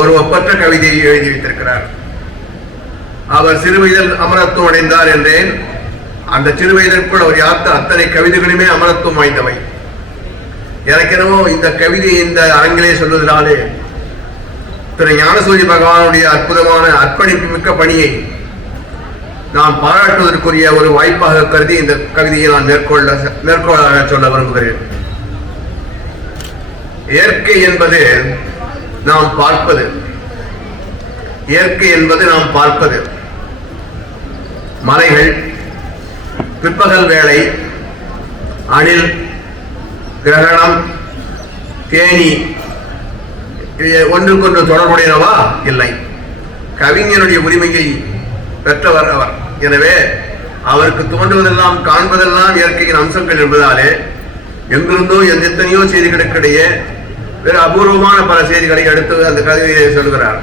ஒரு ஒப்பற்ற கவிதையை எழுதி வைத்திருக்கிறார். அவர் சிறுவயதில் அமரத்துவம் அடைந்தார் என்றேன். அந்த சிறுவயதிற்குள் அவர் யாத்த அத்தனை கவிதைகளுமே அமரத்துவம் வாய்ந்தவை. எனக்கெனவோ இந்த கவிதை இந்த அரங்கிலே சொல்வதனாலே திரு ஞானசூரி பகவானுடைய அற்புதமான அர்ப்பணிப்பு மிக்க பணியை நான் பாராட்டுவதற்குரிய ஒரு வாய்ப்பாக கருதி இந்த கவிதையை நான் மேற்கொள்ள மேற்கொள்ள சொல்ல விரும்புகிறேன். இயற்கை என்பது நாம் பார்ப்பது. இயற்கை என்பது நாம் பார்ப்பது. மலைகள் பிற்பகல் வேளை அணில் கிரகணம் தேனி ஒன்றுக்கொன்று தொடர்புடையனவா? இல்லை. கவிஞனுடைய உரிமையை பெற்றவர் அவர். எனவே அவருக்கு தோன்றுவதெல்லாம் காண்பதெல்லாம் இயற்கையின் அம்சங்கள் என்பதாலே எங்கிருந்தோ எந்த எத்தனையோ செய்திகளுக்கிடையே வேறு அபூர்வமான பல செய்திகளை எடுத்து அந்த கவிதையை சொல்கிறார்.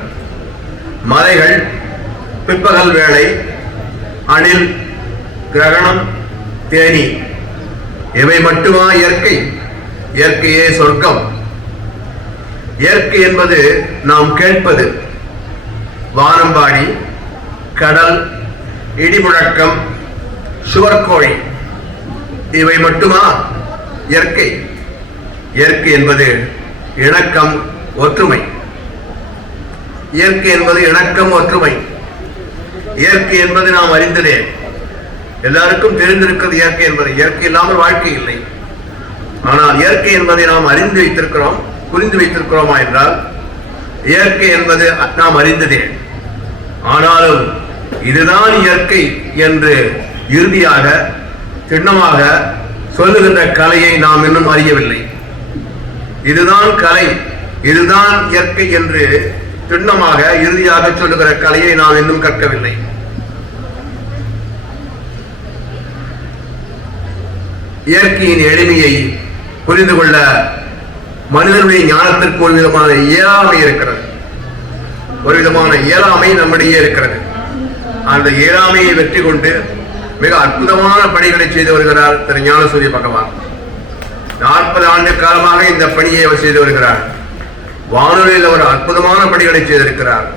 மலைகள் பிற்பகல் வேலை அணில் கிரகணம் தேனி இவை மட்டுமா இயற்கை? இயற்கையே சொர்க்கம். இயற்கை என்பது நாம் கேட்பது. வானம்பாடி கடல் இடிமுழக்கம் சுவர்கோழி இவை மட்டுமா இயற்கை? இயற்கை என்பது இணக்கம் ஒற்றுமை. இயற்கை என்பது இணக்கம் ஒற்றுமை. இயற்கை என்பது நாம் அறிந்திடேன் எல்லாருக்கும் தெரிந்திருக்கிறது இயற்கை என்பது. இயற்கை இல்லாமல் வாழ்க்கை இல்லை. ஆனால் இயற்கை என்பதை நாம் அறிந்து வைத்திருக்கிறோம் புரிந்து வைத்திருக்கிறோமா என்றால் இயற்கை என்பது நாம் அறிந்ததே. ஆனாலும் இதுதான் இயற்கை என்று இறுதியாக திண்ணமாக சொல்லுகின்ற கலையை நாம் இன்னும் அறியவில்லை. இதுதான் கலை. இதுதான் இயற்கை என்று திண்ணமாக இறுதியாக சொல்லுகிற கலையை நான் இன்னும் கற்கவில்லை. இயற்கையின் எளிமையை புரிந்து கொள்ள மனிதனுடைய ஞானத்திற்கு ஒரு விதமான இயலாமை இருக்கிறது. ஒரு விதமான இயலாமை நம்மிடையே இருக்கிறது. அந்த இயலாமையை வெற்றி கொண்டு மிக அற்புதமான பணிகளை செய்து வருகிறார் திரு ஞானசூரிய பகவான். நாற்பது ஆண்டு காலமாக இந்த பணியை அவர் செய்து வருகிறார். வானொலியில் அவர் அற்புதமான பணிகளை செய்திருக்கிறார்.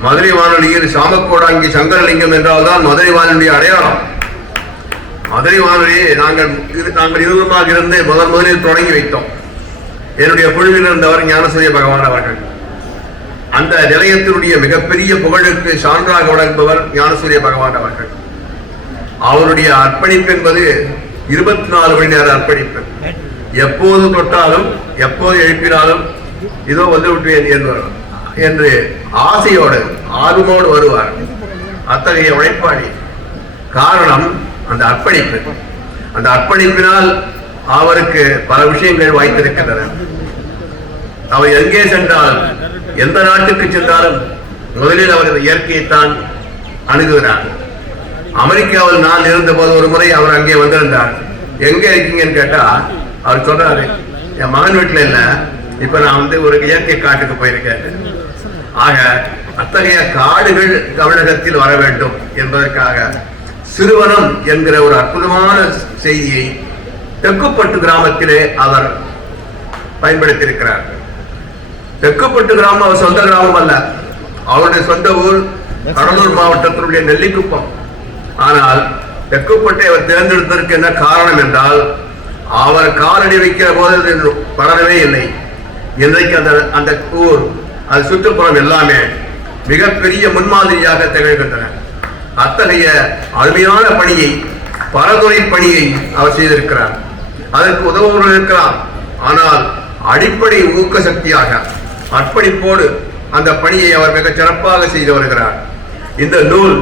மதுரை வானொலியில் சாமக்கோடாங்கி சங்கரலிங்கம் என்றால்தான் மதுரை வானொலிய அடையாளம். மதுரை வானொலியை நாங்கள் இரு- நாங்கள் இருவருமாக இருந்து முதல் முதலில் தொடங்கி வைத்தோம். என்னுடைய குழுவில் இருந்தவர் ஞானசூரிய பகவான் அவர்கள். அந்த நிலையத்தினுடைய மிகப்பெரிய புகழுக்கு சான்றாக விளங்குபவர் ஞானசூரிய பகவான் அவர்கள். அவருடைய அர்ப்பணிப்பு என்பது இருபத்தி நாலு மணி நேரம் அர்ப்பணிப்பு எப்போது தொட்டாலும் எப்போது எழுப்பினாலும் இதோ வந்து விட்டேன் என்பவர் என்று ஆசையோடு ஆர்வமோடு வருவார். அத்தகைய உழைப்பாளி. காரணம் அந்த அர்ப்பணிப்பு. அந்த அர்ப்பணிப்பினால் அவருக்கு பல விஷயங்கள் வாய்த்திருக்கின்றன. அவர் எங்கே சென்றால் எந்த நாட்டுக்கு சென்றாலும் முதலில் அவர் இயற்கையைத்தான் அணுகுகிறார். அமெரிக்காவில் நான் இருந்தபோது ஒரு முறை அவர் அங்கே வந்திருந்தார். எங்க இருக்கீங்கன்னு கேட்டா அவர் சொல்றாரு என் மகன் வீட்டுல இல்ல. இப்ப நான் வந்து ஒரு இயற்கை காட்டுக்கு போயிருக்கேன். ஆக அத்தகைய காடுகள் தமிழகத்தில் வர வேண்டும் என்பதற்காக சிறுவனம் என்கிற ஒரு அற்புதமான செய்தியை தெக்குப்பட்டு கிராமத்திலே அவர் பயன்படுத்தியிருக்கிறார். தெக்குப்பட்டு கிராமம் அவர் சொந்த கிராமம் அல்ல. அவருடைய சொந்த ஊர் கடலூர் மாவட்டத்தினுடைய நெல்லிக்குப்பம். ஆனால் தெக்குப்பட்டை அவர் தேர்ந்தெடுத்ததற்கு என்ன காரணம் என்றால் அவர் காலடி வைக்கிற போது அது படரவே இல்லை. இன்றைக்கு அந்த அந்த ஊர் அது சுற்றுப்புறம் எல்லாமே மிகப்பெரிய முன்மாதிரியாக திகழ்கின்றன. அத்தகைய அருமையான பணியை பரதுரை பணியை அவர் செய்திருக்கிறார். அதற்கு உதவுவர்கள் இருக்கலாம். ஆனால் அடிப்படை ஊக்க சக்தியாக அர்ப்பணிப்போடு அந்த பணியை அவர் மிகச் சிறப்பாக செய்து வருகிறார். இந்த நூல்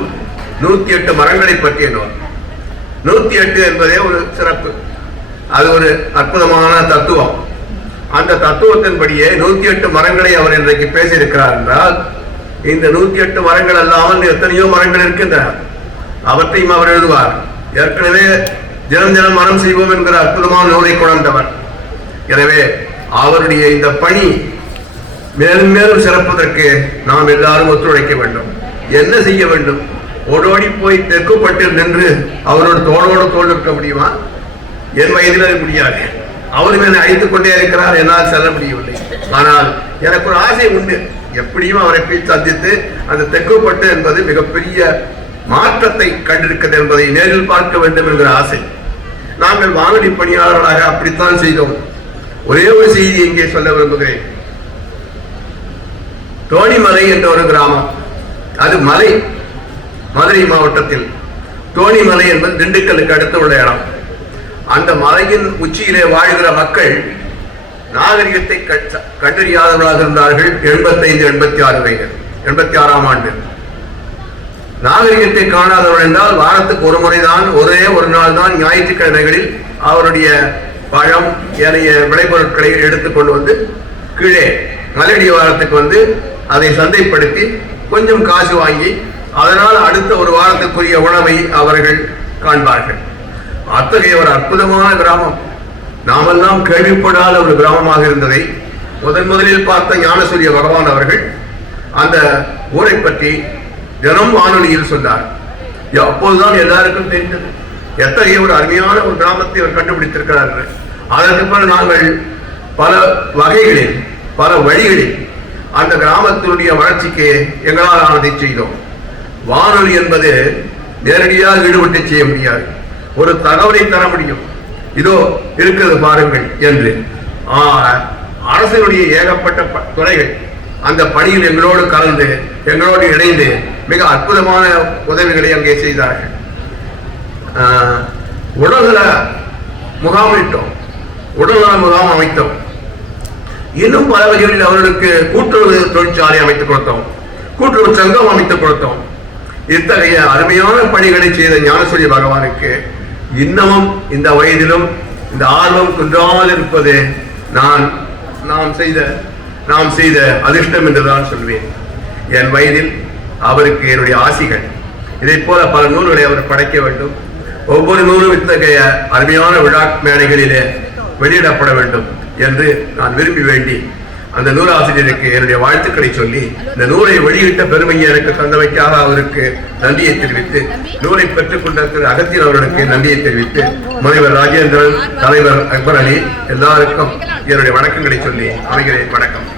நூத்தி எட்டு மரங்களை பற்றிய நூல் நூத்தி எட்டு என்பதே ஒரு சிறப்பு. அது ஒரு அற்புதமான தத்துவம். அந்த தத்துவத்தின்படியே நூத்தி எட்டு மரங்களை அவர் இன்றைக்கு பேசியிருக்கிறார் என்றால் இந்த நூத்தி எட்டு மரங்கள் அல்லாமல் எத்தனையோ மரங்கள் இருக்கின்றன. அவற்றையும் அவர் எழுதுவார். ஏற்கனவே தினம் தினம் மரம் செய்வோம் என்கிற அற்புதமான நூலை கொண்டவர் எனவே அவருடைய இந்த பணி மேலும் மேலும் சிறப்பதற்கு நாம் எல்லாரும் ஒத்துழைக்க வேண்டும். என்ன செய்ய வேண்டும்? ஓடோடி போய் தெற்குப்பட்டு நின்று அவரோட தோளோட தோல் இருக்க முடியுமா? என் வயதில் அது முடியாது. அவரும் என்னை அழைத்துக் கொண்டே இருக்கிறார் என்னால் செல்ல முடியவில்லை. ஆனால் எனக்கு ஒரு ஆசை உண்டு. எப்படியும் அவரை போய் சந்தித்து அந்த தெற்குப்பட்டு என்பது மிகப்பெரிய மாற்றத்தை கண்டிருக்கிறது என்பதை நேரில் பார்க்க வேண்டும் என்கிற ஆசை. நாங்கள் வானொலி பணியாளர்களாக அப்படித்தான் செய்தோம். ஒரே ஒரு செய்தி இங்கே சொல்ல விரும்புகிறேன். தோணிமலை என்ற ஒரு கிராமம். அது மலை. மதுரை மாவட்டத்தில் தோணிமலை என்பது திண்டுக்கலுக்கு அடுத்த உள்ள இடம். அந்த மலையின் உச்சியிலே வாழ்கிற மக்கள் நாகரிகத்தை கற்ற- கண்டறியாதவர்களாக இருந்தார்கள். எண்பத்தைந்து எண்பத்தி ஆறு வயது எண்பத்தி ஆறாம் ஆண்டு. நாகரிகத்தை காணாதவர்கள் என்றால் வாரத்துக்கு ஒரு முறைதான் ஒரே ஒரு நாள் தான் ஞாயிற்றுக்கிழமைகளில் அவருடைய பழம் ஏனைய விளைபொருட்களை எடுத்துக்கொண்டு வந்து கீழே மலடி வாரத்துக்கு வந்து அதை சந்தைப்படுத்தி கொஞ்சம் காசு வாங்கி அதனால் அடுத்த ஒரு வாரத்துக்குரிய உணவை அவர்கள் காண்பார்கள். அத்தகைய ஒரு அற்புதமான கிராமம். நாமெல்லாம் கேள்விப்படாத ஒரு கிராமமாக இருந்ததை முதன் முதலில் பார்த்த ஞானசூரிய பகவான் அவர்கள் அந்த ஊரை பற்றி தினம் வானொலியில் சொன்னார். அப்போதுதான் எல்லாருக்கும் தெரிந்தது. எத்தகைய ஒரு அருமையான ஒரு கிராமத்தை அவர் கண்டுபிடித்திருக்கிறார் அதற்கு பிறகு நாங்கள் பல வகைகளில் பல வழிகளில் அந்த கிராமத்தினுடைய வளர்ச்சிக்கு எங்களால் ஆனதை செய்தோம். வானொலி என்பது நேரடியாக ஈடுபட்டு செய்ய முடியாது. ஒரு தகவலை தர முடியும். இதோ இருக்கிறது பாருங்கள் என்று. அரசினுடைய ஏகப்பட்ட ப- துறைகள் அந்த பணியில் எங்களோடு கலந்து எங்களோடு இணைந்து மிக அற்புதமான உதவிகளை அங்கே செய்தார்கள். ஆஹ், உடல்நல முகாமிட்டோம் உடல்நல முகாம் அமைத்தோம். இன்னும் பல வகைகளில் அவர்களுக்கு கூட்டுறவு தொழிற்சாலை அமைத்துக் கொடுத்தோம். கூட்டுறவு சங்கம் அமைத்துக் கொடுத்தோம். இத்தகைய அருமையான பணிகளை செய்த ஞானசூரிய பகவானுக்கு இன்னமும் இந்த வயதிலும் இந்த ஆர்வம் குன்றாமல் இருப்பது நான் நாம் செய்த நாம் செய்த அதிர்ஷ்டம் என்றுதான் சொல்வேன். என் வயதில் அவருக்கு என்னுடைய ஆசிகள். இதைப் போல பல நூல்களை அவர் படைக்க வேண்டும். ஒவ்வொரு நூலும் இத்தகைய அருமையான விழா மேடைகளிலே வெளியிடப்பட வேண்டும் என்று நான் விரும்பி வேண்டி அந்த நூலாசிரியருக்கு என்னுடைய வாழ்த்துக்களை சொல்லி இந்த நூலை வெளியிட்ட பெருமையை எனக்கு தந்தவைக்காக அவருக்கு நன்றியை தெரிவித்து நூலை பெற்றுக் கொண்டிருக்கிற அகத்தியர் அவர்களுக்கு நன்றியை தெரிவித்து முனைவர் ராஜேந்திரன் தலைவர் அக்பர் அலி எல்லாருக்கும் என்னுடைய வணக்கங்களை சொல்லி அமைகிறேன். வணக்கம்.